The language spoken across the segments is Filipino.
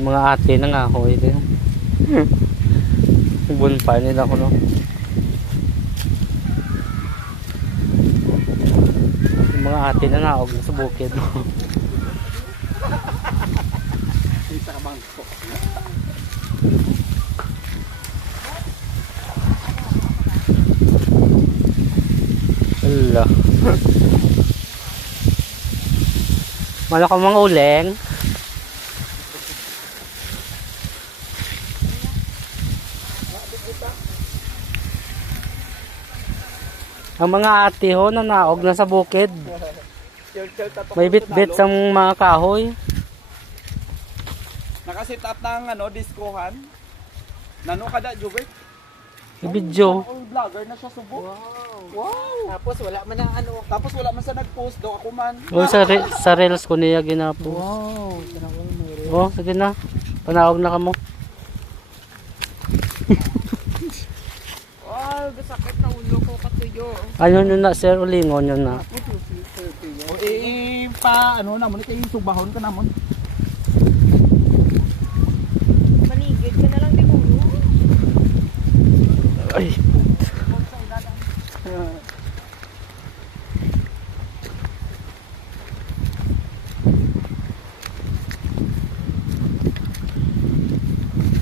Mga ate na nga ako ito. Bonfire nila ko, no? Yung mga ate na nga ako sa bukid. Isa ka bangko. Hala. Malaki mga uleng. Ang mga ate ho na naog na sa bukid. May bit-bit sa mga kahoy. Nakasit up ng ano, diskohan. Nano kada Jubert? Ibidyo. Vlogger na siya subo. Wow. Tapos wala man ang ano. Tapos wala man sa nag-post daw ako man. O sa reels ko niya ginapo. Wow. O, sige na. Panawag na ka mo. Wow, sakit na ulo ko katuyo. Ano yun na, sir? Ulingon yun na. O pa ano namon kay subahon ka namon. Manigid ka na lang siguro. Ay,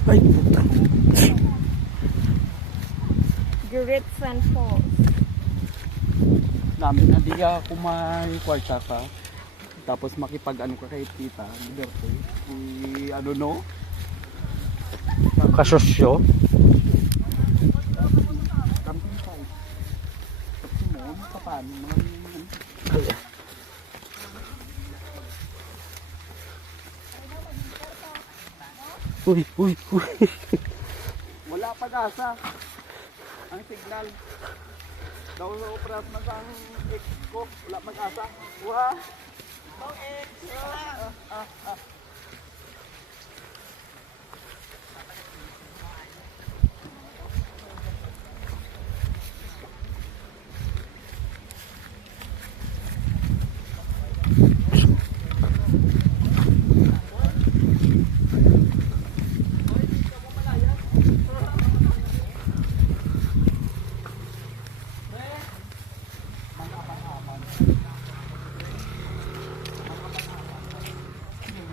ay, puta. Grits and Falls. Namin na di ako may kwarta ka. Tapos makipag ano ka kay tita, Liberty. Ano no? Kasosyo. Camping site. Tapos mo, paano mga Uy, uy, uy. wala pag-asa. Ang signal. Daw sa operat na sa ang ex ko, wala mag-asa. Wah!